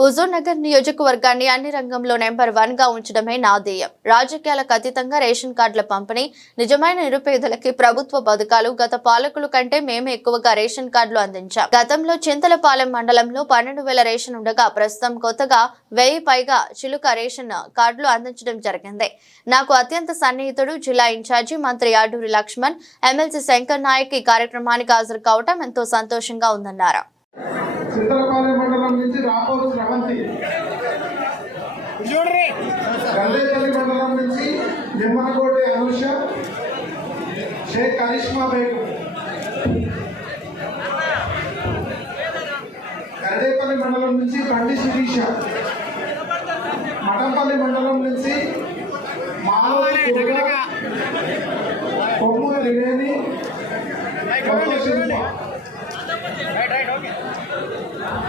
హుజూర్ నగర్ నియోజకవర్గాన్ని అన్ని రంగంలో నెంబర్ వన్గా ఉంచడమే నా ధ్యేయం. రాజకీయాలకు అతీతంగా రేషన్ కార్డుల పంపిణీ నిజమైన నిరుపేదలకి ప్రభుత్వ పథకాలు గత పాలకుల కంటే మేమే ఎక్కువగా రేషన్ కార్డులు అందించాం. గతంలో చింతలపాలెం మండలంలో పన్నెండు వేల రేషన్ ఉండగా ప్రస్తుతం కొత్తగా వెయ్యి పైగా చిలుక రేషన్ కార్డులు అందించడం జరిగింది. నాకు అత్యంత సన్నిహితుడు జిల్లా ఇన్ఛార్జి మంత్రి అడూరి లక్ష్మణ్ ఎమ్మెల్సీ శంకర్ నాయక్ ఈ కార్యక్రమానికి హాజరు కావటం ఎంతో సంతోషంగా ఉందన్నారు. చిత్రపాలెం మండలం నుంచి రాపోతు స్రవంతి చూడరి. గల్లేపల్లి మండలం నుంచి నిమ్మనకోటి అనుష షేక్ కరిష్మా బేగం. గల్లేపల్లి మండలం నుంచి బండి శిరీష. మఠంపల్లి మండలం నుంచి మాలతి కొమ్ముల త్రివేణి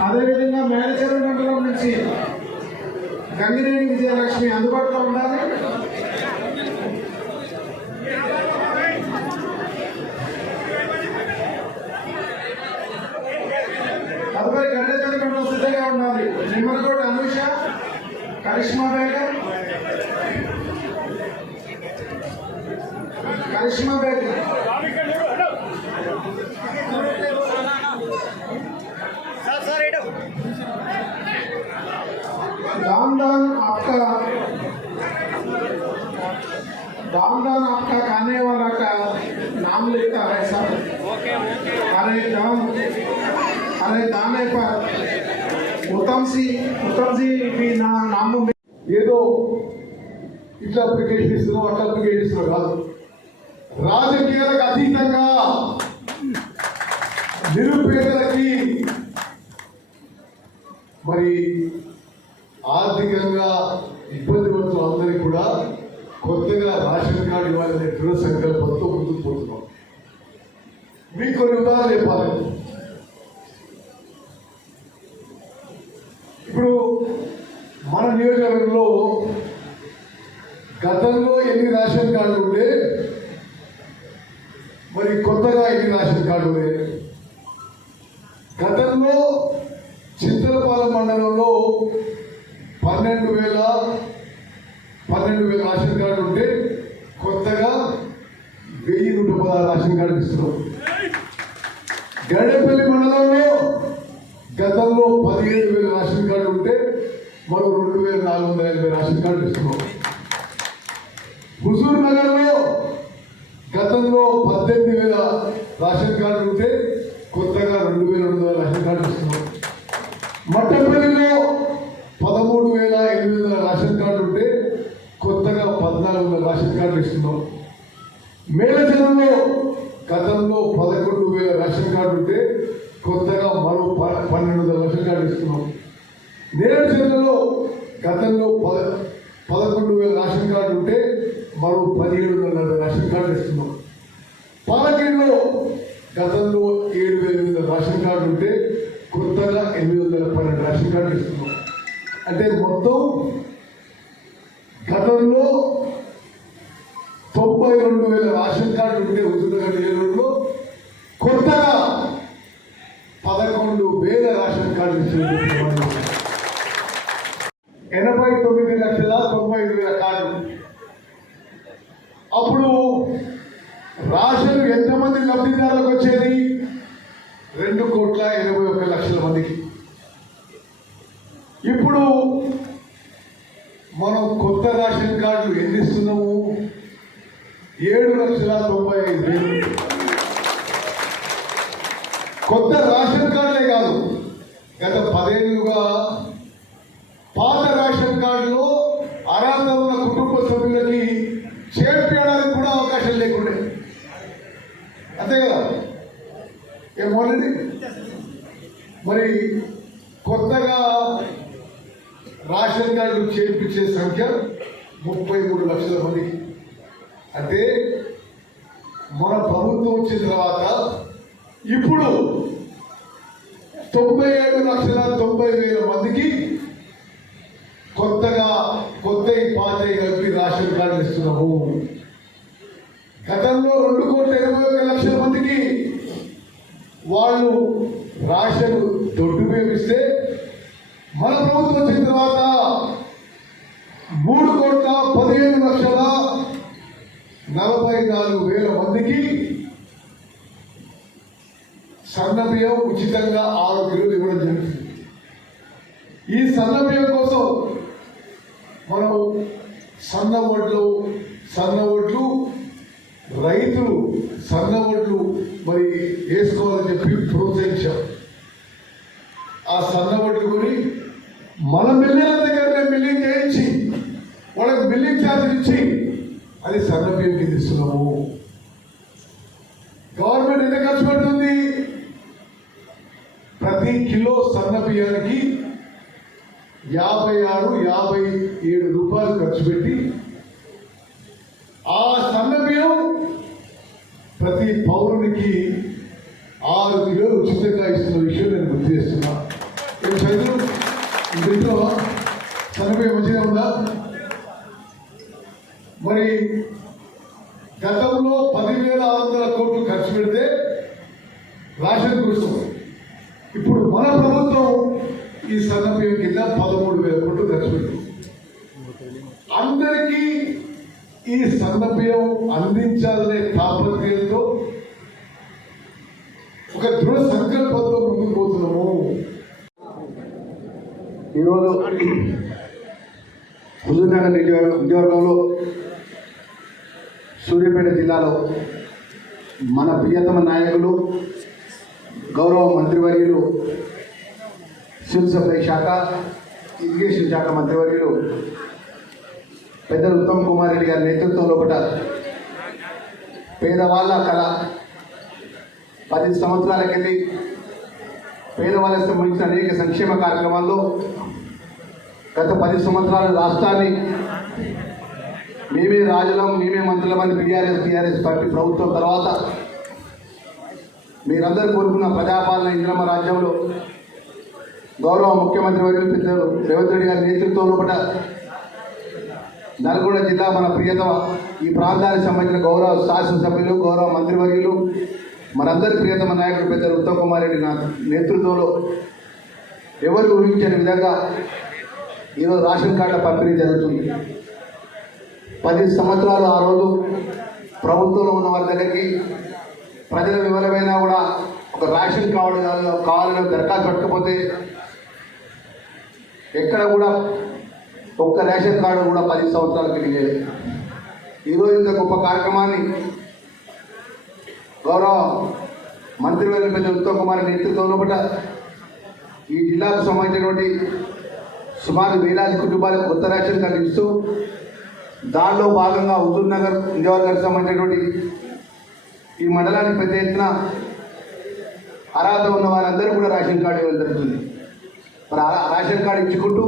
అదేవిధంగా మేనేజర్ మండలం నుంచి గంగిరేణి విజయలక్ష్మి అందుబాటులో ఉండాలి. తదుపరి గండేశ్వరి మండలం సిద్ధంగా ఉండాలి. నిమ్మలకోట అనుష కరిష్మా బేగం. కరిష్మా బేగం. दान आपका दान दान आपका खाने वाला का नाम लिखता है सब ఓకే ఓకే अरे दान अरे दाने पर उत्तम सी उत्तम सी भी ना नाम में ఏదో ఇట్లా అప్లికేషన్ ఇస్తున్నాం అట్లా అప్లికేషన్ ఇస్తున్నాం కాదు రాజకీయాలకు అతీతంగా నిరుపేదలకి కొత్తగా రేషన్ కార్డు ఇవ్వాలనే దృఢ సంకల్పంతో ముందుకు పోతున్నాం. మీకు కొన్ని ఉదాహరణలు చెప్పాలి. ఇప్పుడు మన నియోజకవర్గంలో గతంలో ఎన్ని రేషన్ కార్డులు ఉండే మరి కొత్తగా ఎన్ని రేషన్ కార్డులు ఉండే? గతంలో చింతలపాలెం మండలంలో పన్నెండు వేల పన్నెండు వేల రేషన్ కార్డు ఉంటే కొత్తగా వెయ్యి నూట పదహారు రేషన్ కార్డు ఇస్తున్నాం. గడపల్లి మండలంలో గతంలో పదిహేడు వేల రేషన్ కార్డు ఉంటే మరో రెండు వేల నాలుగు వందల ఎనభై రేషన్ కార్డు ఇస్తున్నాం. హుజూర్ నగర్లో గతంలో పద్దెనిమిది వేల రేషన్ కార్డు ఉంటే కొత్తగా రెండు వేల రెండు వందల రేషన్ కార్డు ఇస్తున్నాం మట్టపల్లిలో పదమూడు వేల ఎనిమిది వందల రేషన్ కార్డు ఉంటే కొత్తగా పద్నాలుగు వందల రేషన్ కార్డు ఇస్తున్నాం మేళజనంలో గతంలో పదకొండు వేల రేషన్ కార్డు ఉంటే కొత్తగా మరో ప- పన్నెండు వందల రేషన్ కార్డు ఇస్తున్నాం. నేరేడు జిల్లాలో గతంలో పద పదకొండు వేల రేషన్ కార్డు ఉంటే మరో పదిహేడు వందల రేషన్ కార్డు ఇస్తున్నాం. పాలకేడులో గతంలో ఏడు వేల ఎనిమిది వందల రేషన్ కార్డు ఉంటే కొత్తగా ఎనిమిది వందల పన్నెండు రేషన్ కార్డు ఇస్తున్నాం. అంటే మొత్తం గతంలో తొంభై రెండు వేల రేషన్ కార్డు ఉంటే ఉద్యోగ ఏలూరులో కొత్తగా పదకొండు వేల రేషన్ కార్డు ఎనభై తొమ్మిది లక్షల తొంభై ఐదు వేల కార్డు. అప్పుడు రాషన్ ఎంతమంది లబ్ధిదారులకు వచ్చేది? రెండు కోట్ల ఎనభై ఒక్క లక్షల మందికి. ఇప్పుడు మనం కొత్త రేషన్ కార్డులు ఎన్ని లక్షల తొంభై ఐదు వేలు కొత్త రేషన్ కార్డులే కాదు. గత పదేళ్ళుగా పాత రేషన్ కార్డులో అర్హత ఉన్న కుటుంబ సభ్యులకి చేర్పించడానికి కూడా అవకాశం లేకుండే. అంతే కదా? ఏమోనండి మరి కొత్తగా రేషన్ కార్డు చేర్పించే సంఖ్య ముప్పై మూడు లక్షల మందికి. అంటే మన ప్రభుత్వం వచ్చిన తర్వాత ఇప్పుడు తొంభై ఏడు లక్షల తొంభై వేల మందికి కొత్తగా కొత్త పాత కలిపి రేషన్ కార్డు ఇస్తున్నాము. గతంలో రెండు కోట్ల ఇరవై ఒక లక్షల మందికి వాళ్ళు రాషన్ దొడ్డు బియ్యం మన ప్రభుత్వం వచ్చిన తర్వాత మూడు కోట్ల పదిహేను లక్షల నలభై నాలుగు వేల మందికి సన్న ఉచితంగా ఆరు కిలోలు ఇవ్వడం జరుగుతుంది ఈ సన్న కోసం మనం సన్న వడ్లు సన్న వడ్లు రైతులు సన్న వడ్లు మరి వేసుకోవాలని చెప్పి బియ్యం గవర్నమెంట్ ఎంత ఖర్చు పెడుతుంది? ప్రతి కిలో సన్న బియ్యానికి యాభై ఆరు యాభై ఏడు రూపాయలు ఖర్చు పెట్టి ఆ సన్న బియ్యం ప్రతి పౌరునికి ఆరు కిలోలు ఉచితంగా ఇస్తున్న విషయం నేను గుర్తు చేస్తున్నా ఏం చదువు ఇంట్లో సన్న బియ్యం మంచిగా ఉందా మరి గతంలో పదివేల ఆరు వందల కోట్లు ఖర్చు పెడితే రాషన్ కోసం ఇప్పుడు మన ప్రభుత్వం ఈ సన్నబియ్యం కింద పదమూడు వేల కోట్లు ఖర్చు పెట్టింది. అందరికీ ఈ సన్నబియ్యం అందించాలనే తాపత్రయంతో ఒక దృఢ సంకల్పంతో ముందుకు పోతున్నాము. ఈరోజు హుజూర్నగర్ నియోజక నియోజకవర్గంలో సూర్యాపేట జిల్లాలో మన ప్రియతమ నాయకులు గౌరవ మంత్రివర్యులు సివిల్ సప్లై శాఖ ఇరిగేషన్ శాఖ మంత్రివర్యులు పెద్దలు ఉత్తమ్ కుమార్ రెడ్డి గారి నేతృత్వంలో ఒకట పేదవాళ్ళ కళ. పది సంవత్సరాలకెళ్ళి పేదవాళ్ళకి సంబంధించిన అనేక సంక్షేమ కార్యక్రమాల్లో గత పది సంవత్సరాల రాష్ట్రాన్ని మేమే రాజులం మేమే మంత్రులమని బీఆర్ఎస్ టీఆర్ఎస్ పార్టీ ప్రభుత్వం తర్వాత మీరందరూ కోరుకున్న ప్రజాపాలన ఇంద్రమ్మ రాజ్యంలో గౌరవ ముఖ్యమంత్రి వర్యులు పెద్దలు రేవంత్ రెడ్డి గారి నేతృత్వంలో కూడా నల్గొండ జిల్లా మన ప్రియతమ ఈ ప్రాంతానికి సంబంధించిన గౌరవ శాసనసభ్యులు గౌరవ మంత్రివర్యులు మనందరి ప్రియతమ నాయకుడు పెద్దలు ఉత్తమ్ కుమార్ రెడ్డి నా నేతృత్వంలో ఎవరు ఊహించని విధంగా ఈరోజు రేషన్ కార్డుల పంపిణీ జరుగుతుంది. పది సంవత్సరాలు ఆ రోజు ప్రభుత్వంలో ఉన్న వారి దగ్గరికి ప్రజల వివరమైనా కూడా ఒక రేషన్ కార్డు కావాలని దరఖాస్తు పెట్టకపోతే ఎక్కడ కూడా ఒక్క రేషన్ కార్డు కూడా పది సంవత్సరాలు తిరిగేది. ఈరోజు ఇంత గొప్ప కార్యక్రమాన్ని గౌరవ మంత్రి పెద్ద ఉత్తమ్ కుమార్ నేతృత్వంలో పట ఈ జిల్లాకు సంబంధించినటువంటి సుమారు వేలాది కుటుంబాలకు కొత్త రేషన్ కార్డు ఇస్తూ దానిలో భాగంగా హుజూర్ నగర్ నియోజకవర్గానికి సంబంధించినటువంటి ఈ మండలానికి పెద్ద ఎత్తున అర్హత ఉన్న వారందరూ కూడా రేషన్ కార్డు ఇవ్వడం జరుగుతుంది. మరి రేషన్ కార్డు ఇచ్చుకుంటూ